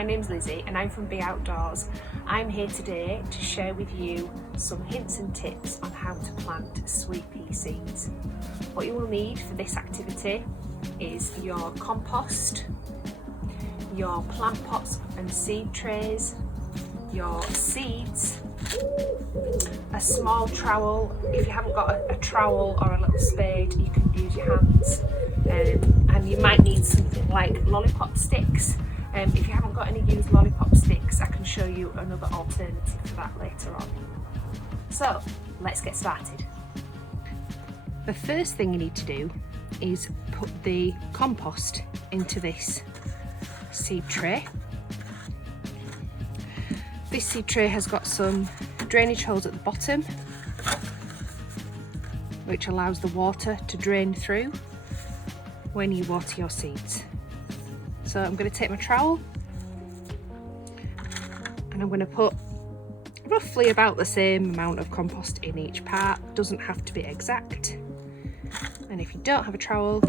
my name's Lizzie and I'm from Be Outdoors. I'm here today to share with you some hints and tips on how to plant sweet pea seeds. What you will need for this activity is your compost, your plant pots and seed trays, your seeds, a small trowel. If you haven't got a trowel or a little spade, you can use your hands, and you might need something like lollipop sticks. If you haven't got any used lollipop sticks, I can show you another alternative for that later on. So let's get started. The first thing you need to do is put the compost into this seed tray. This seed tray has got some drainage holes at the bottom, which allows the water to drain through when you water your seeds. So I'm going to take my trowel and I'm going to put roughly about the same amount of compost in each part. Doesn't have to be exact. And if you don't have a trowel,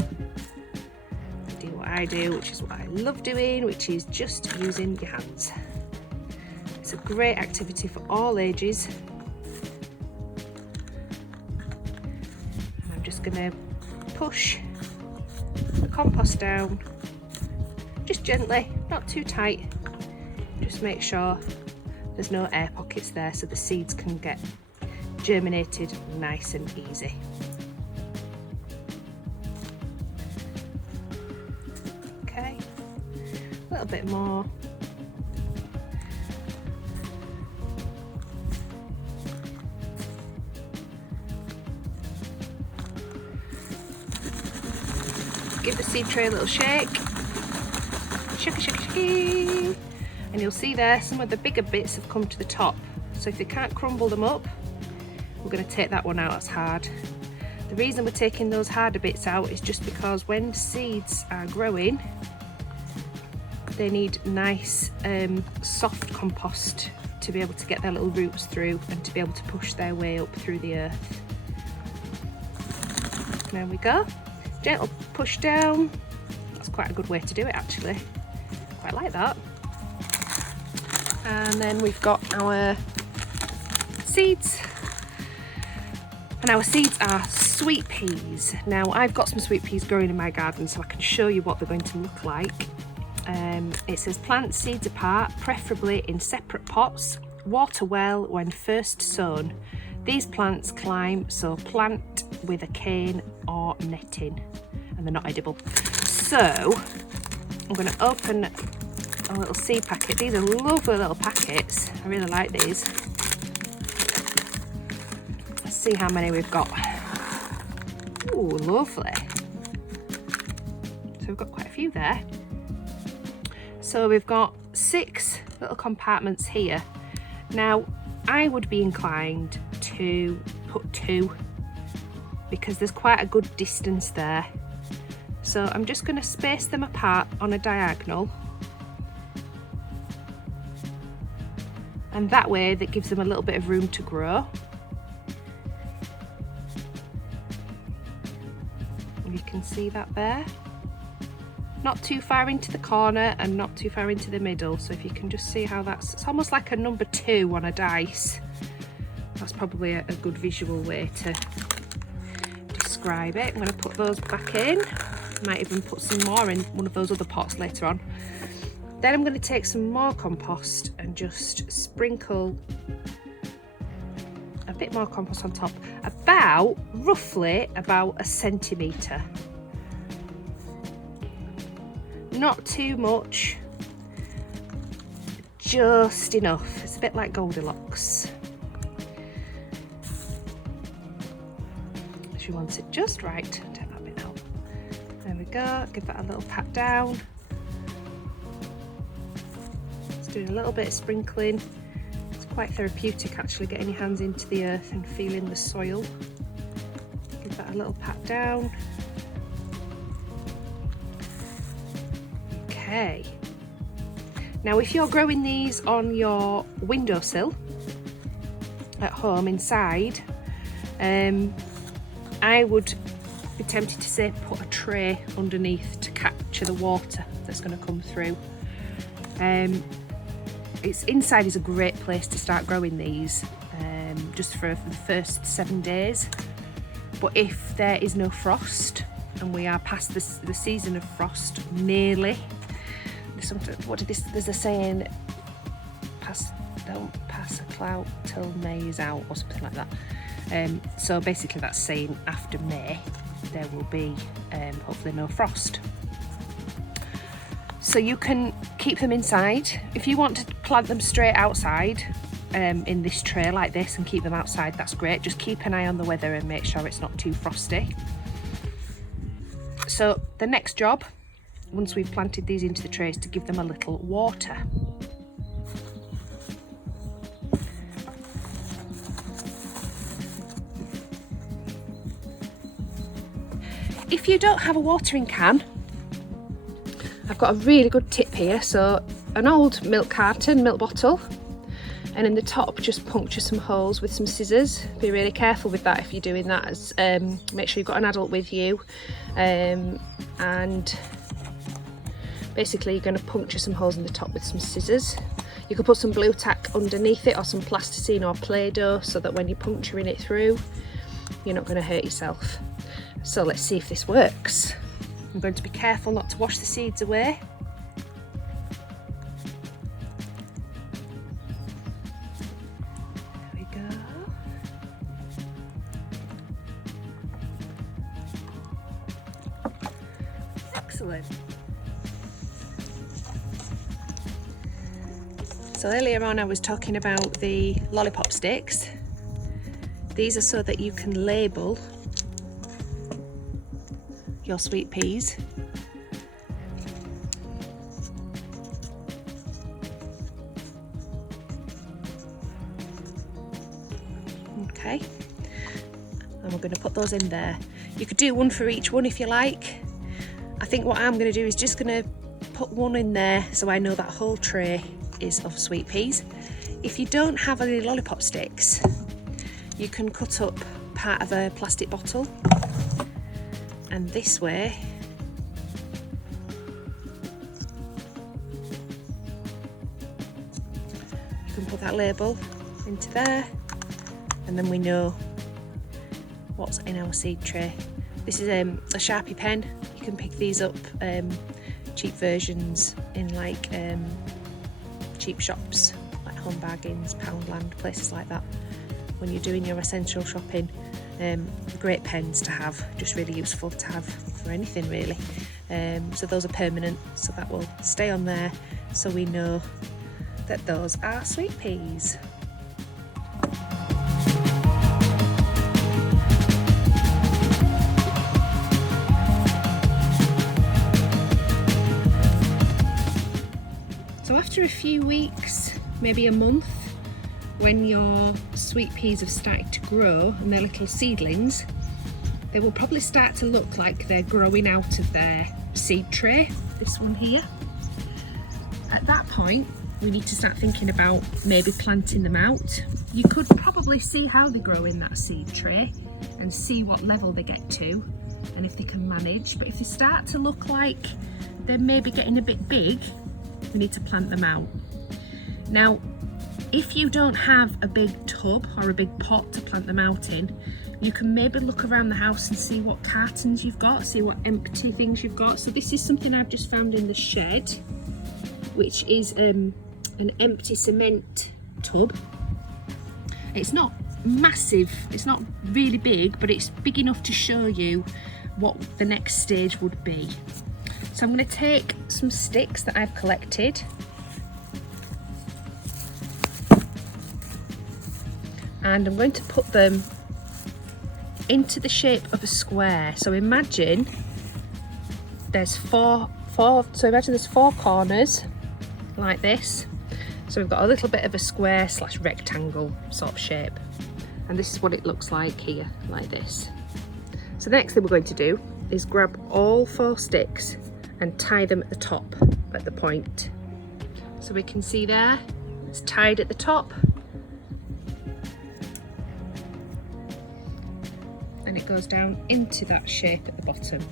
do what I do, which is what I love doing, which is just using your hands. It's a great activity for all ages. And I'm just going to push the compost down, just gently, not too tight. Just make sure there's no air pockets there so the seeds can get germinated nice and easy. Okay, a little bit more. Give the seed tray a little shake. Shaky. And you'll see there some of the bigger bits have come to the top. So if you can't crumble them up, we're going to take that one out as hard. The reason we're taking those harder bits out is just because when seeds are growing, they need nice soft compost to be able to get their little roots through and to be able to push their way up through the earth. There we go. Gentle push down. That's quite a good way to do it actually. Quite like that. And then we've got our seeds. And our seeds are sweet peas. Now I've got some sweet peas growing in my garden so I can show you what they're going to look like. It says plant seeds apart, preferably in separate pots. Water well when first sown. These plants climb, so plant with a cane or netting, and they're not edible. So I'm going to open a little seed packet. These are lovely little packets. I really like these. Let's see how many we've got. Ooh, lovely. So we've got quite a few there. So we've got 6 little compartments here. Now I would be inclined to put 2 because there's quite a good distance there. So I'm just going to space them apart on a diagonal, and that way that gives them a little bit of room to grow. You can see that there. Not too far into the corner and not too far into the middle. So if you can just see how it's almost like a number 2 on a dice. That's probably a good visual way to describe it. I'm going to put those back in. Might even put some more in one of those other pots later on. Then I'm going to take some more compost and just sprinkle a bit more compost on top, roughly about 1 centimetre. Not too much, just enough. It's a bit like Goldilocks. She wants it just right. Take that bit out. There we go. Give that a little pat down. Just doing a little bit of sprinkling. It's quite therapeutic actually, getting your hands into the earth and feeling the soil. Give that a little pat down. Okay. Now if you're growing these on your windowsill at home inside, I would be tempted to say put a tray underneath to capture the water that's going to come through. It's inside is a great place to start growing these, just for the first 7 days. But if there is no frost, and we are past the season of frost nearly, there's a saying, don't pass a clout till May is out, or something like that. So basically that's saying after May there will be hopefully no frost. So you can keep them inside. If you want to plant them straight outside in this tray like this and keep them outside, that's great. Just keep an eye on the weather and make sure it's not too frosty. So the next job, once we've planted these into the tray, is to give them a little water. If you don't have a watering can, I've got a really good tip here. So an old milk carton, milk bottle, and in the top just puncture some holes with some scissors. Be really careful with that if you're doing that, as make sure you've got an adult with you, and basically you're going to puncture some holes in the top with some scissors. You could put some blue tack underneath it, or some plasticine or Play-Doh, so that when you're puncturing it through, you're not going to hurt yourself. So let's see if this works. I'm going to be careful not to wash the seeds away. There we go. Excellent. So earlier on I was talking about the lollipop sticks. These are so that you can label your sweet peas. Okay, and we're going to put those in there. You could do one for each one if you like. I think what I'm going to do is just going to put one in there so I know that whole tray is of sweet peas. If you don't have any lollipop sticks, you can cut up part of a plastic bottle, and this way you can put that label into there, and then we know what's in our seed tray. This is a Sharpie pen. You can pick these up, cheap versions in like cheap shops like Home Bargains, Poundland, places like that. When you're doing your essential shopping, great pens to have, just really useful to have for anything really. So those are permanent, so that will stay on there, so we know that those are sweet peas. So after a few weeks, maybe a month, when your sweet peas have started to grow and they're little seedlings, they will probably start to look like they're growing out of their seed tray, this one here. At that point, we need to start thinking about maybe planting them out. You could probably see how they grow in that seed tray and see what level they get to and if they can manage. But if they start to look like they're maybe getting a bit big, we need to plant them out. Now, if you don't have a big tub or a big pot to plant them out in, you can maybe look around the house and see what cartons you've got, see what empty things you've got. So this is something I've just found in the shed, which is an empty cement tub. It's not massive, it's not really big, but it's big enough to show you what the next stage would be. So I'm going to take some sticks that I've collected, and I'm going to put them into the shape of a square. So imagine there's four corners like this. So we've got a little bit of a square / rectangle sort of shape, and this is what it looks like here, like this. So the next thing we're going to do is grab all 4 sticks and tie them at the top, at the point. So we can see there, it's tied at the top, and it goes down into that shape at the bottom.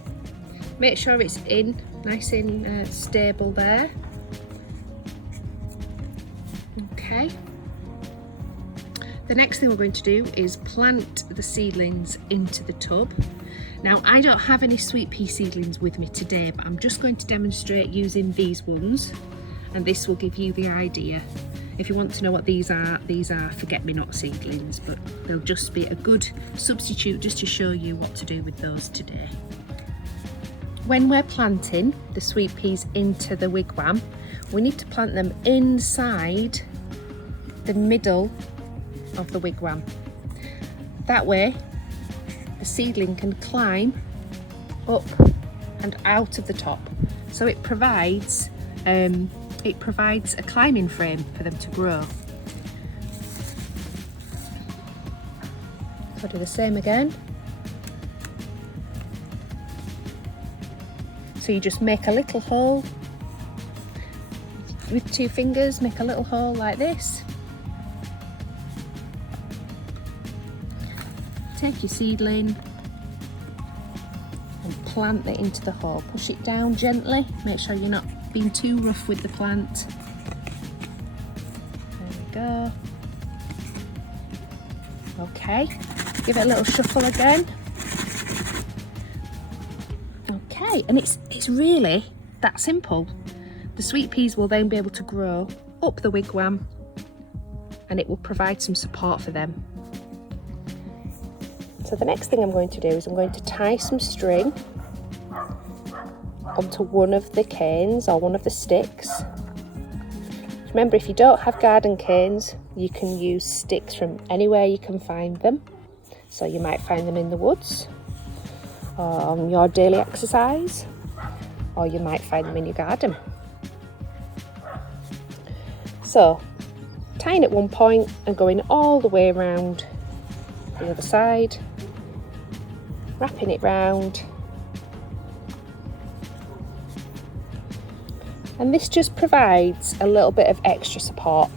Make sure it's in, nice and stable there. Okay. The next thing we're going to do is plant the seedlings into the tub. Now, I don't have any sweet pea seedlings with me today, but I'm just going to demonstrate using these ones, and this will give you the idea. If you want to know what these are forget-me-not seedlings, but they'll just be a good substitute just to show you what to do with those today. When we're planting the sweet peas into the wigwam, we need to plant them inside the middle of the wigwam. That way the seedling can climb up and out of the top, so it provides a climbing frame for them to grow. So do the same again. So you just make a little hole with 2 fingers, make a little hole like this. Take your seedling and plant it into the hole. Push it down gently, make sure you're not being too rough with the plant. There we go. Okay, give it a little shuffle again. Okay, and it's really that simple. The sweet peas will then be able to grow up the wigwam, and it will provide some support for them. So the next thing I'm going to do is I'm going to tie some string onto one of the canes or one of the sticks. Remember, if you don't have garden canes, you can use sticks from anywhere you can find them. So you might find them in the woods, or on your daily exercise, or you might find them in your garden. So tying at one point and going all the way around the other side, wrapping it round, and this just provides a little bit of extra support.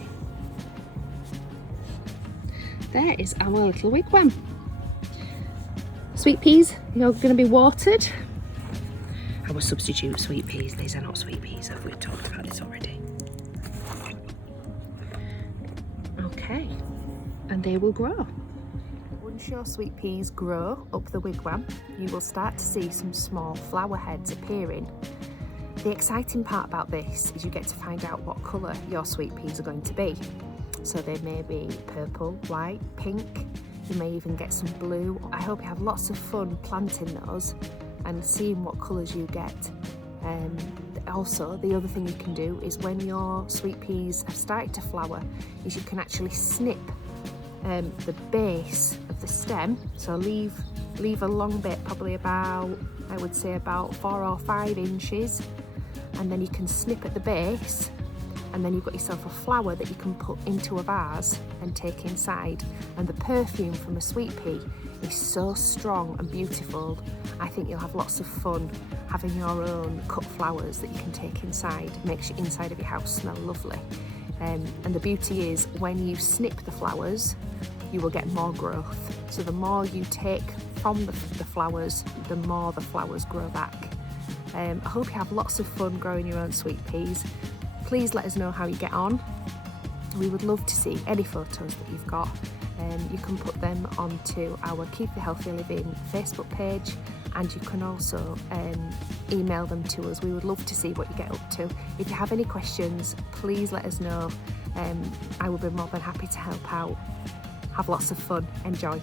There is our little wigwam. Sweet peas, you're going to be watered. I will substitute sweet peas. These are not sweet peas, we've talked about this already. Okay, and they will grow. Once your sweet peas grow up the wigwam, you will start to see some small flower heads appearing. The exciting part about this is you get to find out what colour your sweet peas are going to be. So they may be purple, white, pink, you may even get some blue. I hope you have lots of fun planting those and seeing what colours you get. Also, the other thing you can do is when your sweet peas have started to flower, is you can actually snip the base of the stem. So leave a long bit, probably about, I would say about 4 or 5 inches, and then you can snip at the base, and then you've got yourself a flower that you can put into a vase and take inside. And the perfume from a sweet pea is so strong and beautiful. I think you'll have lots of fun having your own cut flowers that you can take inside. Makes your inside of your house smell lovely. And the beauty is when you snip the flowers, you will get more growth. So the more you take from the flowers, the more the flowers grow back. I hope you have lots of fun growing your own sweet peas. Please let us know how you get on. We would love to see any photos that you've got. You can put them onto our Keep the Healthy Living Facebook page, and you can also email them to us. We would love to see what you get up to. If you have any questions, please let us know. I will be more than happy to help out. Have lots of fun. Enjoy.